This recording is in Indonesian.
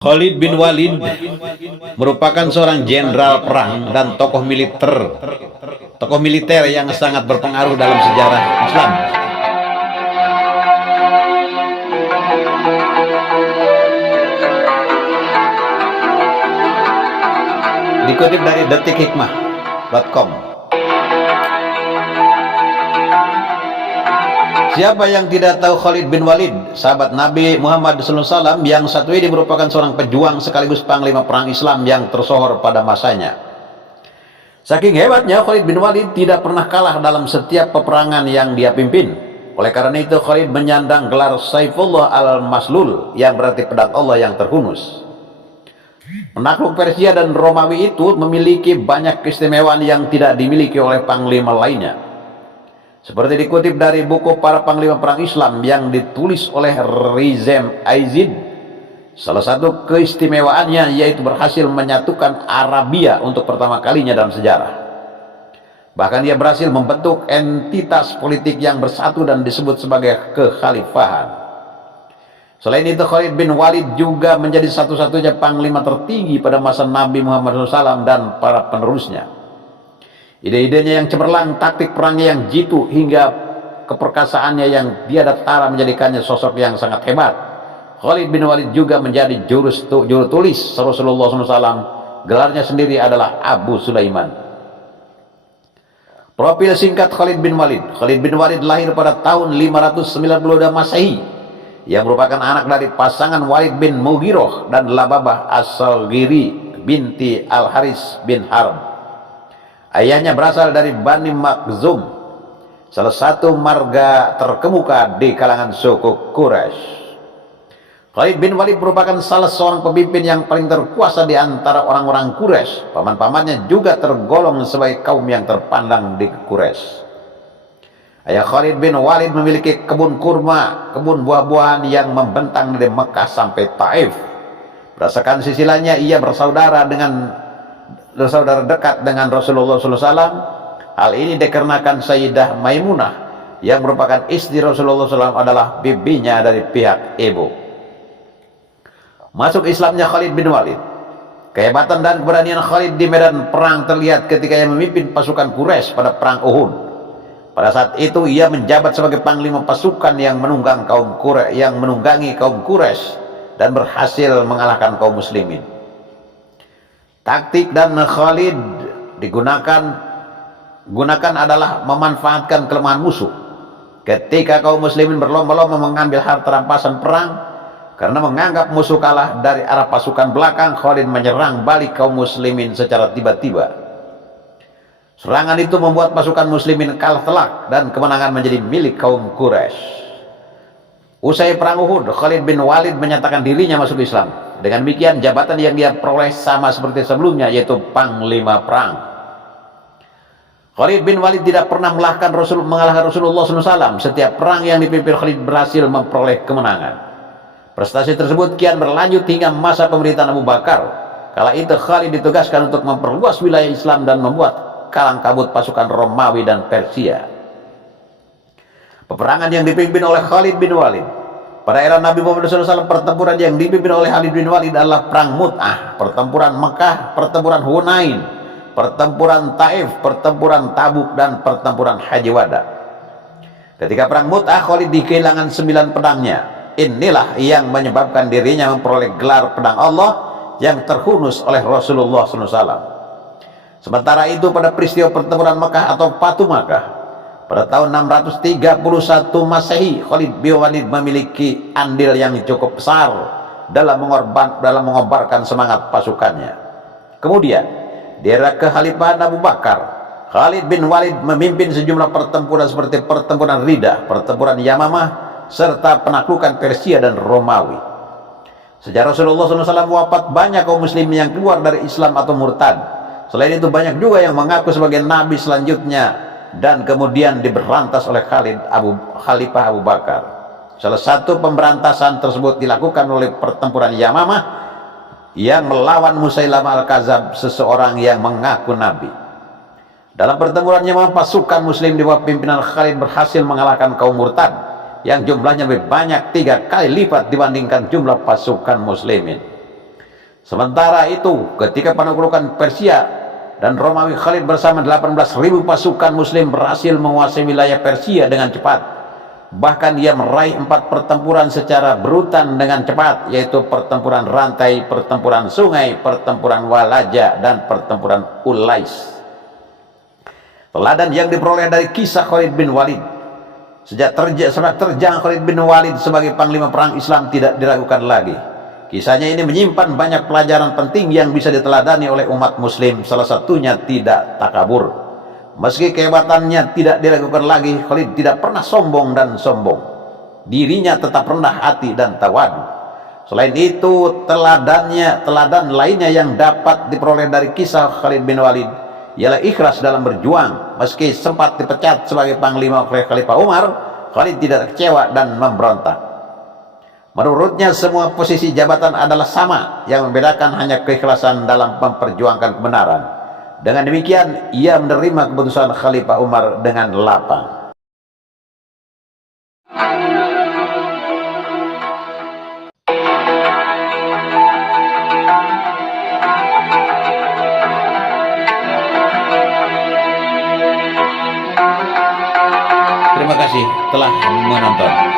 Khalid bin Walid merupakan seorang jenderal perang dan tokoh militer yang sangat berpengaruh dalam sejarah Islam. Dikutip dari detikhikmah.com. Siapa yang tidak tahu Khalid bin Walid, sahabat Nabi Muhammad SAW, yang satu ini merupakan seorang pejuang sekaligus panglima perang Islam yang tersohor pada masanya. Saking hebatnya, Khalid bin Walid tidak pernah kalah dalam setiap peperangan yang dia pimpin. Oleh karena itu, Khalid menyandang gelar Saifullah al-Maslul, yang berarti pedang Allah yang terhunus. Penakluk Persia dan Romawi itu memiliki banyak keistimewaan yang tidak dimiliki oleh panglima lainnya. Seperti dikutip dari buku Para Panglima Perang Islam yang ditulis oleh Rizem Aizid, salah satu keistimewaannya yaitu berhasil menyatukan Arabia untuk pertama kalinya dalam sejarah. Bahkan dia berhasil membentuk entitas politik yang bersatu dan disebut sebagai kekhalifahan. Selain itu, Khalid bin Walid juga menjadi satu-satunya panglima tertinggi pada masa Nabi Muhammad SAW dan para penerusnya. Ide-idenya yang cemerlang, taktik perangnya yang jitu, hingga keperkasaannya yang tiada tara menjadikannya sosok yang sangat hebat. Khalid bin Walid juga menjadi juru tulis Rasulullah SAW. Gelarnya sendiri adalah Abu Sulaiman. Profil singkat Khalid bin Walid. Khalid bin Walid lahir pada tahun 592 Masehi, yang merupakan anak dari pasangan Walid bin Mughirah dan Lababah As-Saghiri binti Al-Haris bin Harb. Ayahnya berasal dari Bani Makhzum, salah satu marga terkemuka di kalangan suku Quraisy. Khalid bin Walid merupakan salah seorang pemimpin yang paling terkuasa di antara orang-orang Quraisy. Paman-pamannya juga tergolong sebagai kaum yang terpandang di Quraisy. Ayah Khalid bin Walid memiliki kebun kurma, kebun buah-buahan yang membentang dari Mekah sampai Taif. Berdasarkan sisilannya, ia bersaudara dekat dengan Rasulullah SAW. Hal ini dikarenakan Sayyidah Maimunah yang merupakan istri Rasulullah SAW adalah bibinya dari pihak ibu. Masuk Islamnya Khalid bin Walid. Kehebatan dan keberanian Khalid di medan perang terlihat ketika ia memimpin pasukan Quraisy pada perang Uhud. Pada saat itu ia menjabat sebagai panglima pasukan yang menunggangi kaum Quraisy dan berhasil mengalahkan kaum muslimin. Taktik dan Khalid digunakan adalah memanfaatkan kelemahan musuh. Ketika kaum muslimin berlomba-lomba mengambil harta rampasan perang, karena menganggap musuh kalah dari arah pasukan belakang, Khalid menyerang balik kaum muslimin secara tiba-tiba. Serangan itu membuat pasukan muslimin kalah telak dan kemenangan menjadi milik kaum Quraisy. Usai perang Uhud, Khalid bin Walid menyatakan dirinya masuk Islam. Dengan demikian, jabatan yang dia peroleh sama seperti sebelumnya, yaitu panglima perang. Khalid bin Walid tidak pernah mengalahkan Rasulullah SAW. Setiap perang yang dipimpin Khalid berhasil memperoleh kemenangan. Prestasi tersebut kian berlanjut hingga masa pemerintahan Abu Bakar. Kala itu Khalid ditugaskan untuk memperluas wilayah Islam dan membuat kalang kabut pasukan Romawi dan Persia. Peperangan yang dipimpin oleh Khalid bin Walid pada era Nabi Muhammad SAW, pertempuran yang dipimpin oleh Khalid bin Walid adalah Perang Mut'ah, pertempuran Mekah, pertempuran Hunain, pertempuran Taif, pertempuran Tabuk, dan pertempuran Haji Wada. Ketika Perang Mut'ah, Khalid kehilangan 9 pedangnya. Inilah yang menyebabkan dirinya memperoleh gelar pedang Allah yang terhunus oleh Rasulullah SAW. Sementara itu, pada peristiwa pertempuran Mekah atau Fatu Makkah pada tahun 631 Masehi, Khalid bin Walid memiliki andil yang cukup besar dalam mengobarkan semangat pasukannya. Kemudian, di era kekhalifahan Abu Bakar, Khalid bin Walid memimpin sejumlah pertempuran seperti pertempuran Riddah, pertempuran Yamamah, serta penaklukan Persia dan Romawi. Sejak Rasulullah SAW wafat, banyak kaum muslim yang keluar dari Islam atau murtad. Selain itu, banyak juga yang mengaku sebagai nabi selanjutnya dan kemudian diberantas oleh Khalifah Abu Bakar. Salah satu pemberantasan tersebut dilakukan oleh pertempuran Yamamah yang melawan Musailamah Al-Kadzab, seseorang yang mengaku nabi. Dalam pertempuran Yamamah, pasukan muslim di bawah pimpinan Khalid berhasil mengalahkan kaum murtad yang jumlahnya lebih banyak 3 kali lipat dibandingkan jumlah pasukan muslimin. Sementara itu, ketika penaklukan Persia dan Romawi, Khalid bersama 18.000 pasukan muslim berhasil menguasai wilayah Persia dengan cepat. Bahkan dia meraih 4 pertempuran secara berurutan dengan cepat, yaitu pertempuran rantai, pertempuran sungai, pertempuran Walaja, dan pertempuran Ulais. Teladan yang diperoleh dari kisah Khalid bin Walid. Sejak terjang Khalid bin Walid sebagai panglima perang Islam tidak diragukan lagi. Kisahnya ini menyimpan banyak pelajaran penting yang bisa diteladani oleh umat muslim. Salah satunya tidak takabur. Meski kehebatannya tidak diragukan lagi, Khalid tidak pernah sombong dan sombong. Dirinya tetap rendah hati dan tawadu. Selain itu, teladan lainnya yang dapat diperoleh dari kisah Khalid bin Walid ialah ikhlas dalam berjuang. Meski sempat dipecat sebagai panglima oleh Khalifah Umar, Khalid tidak kecewa dan memberontak. Menurutnya semua posisi jabatan adalah sama, yang membedakan hanya keikhlasan dalam memperjuangkan kebenaran. Dengan demikian, ia menerima keputusan Khalifah Umar dengan lapang. Terima kasih telah menonton.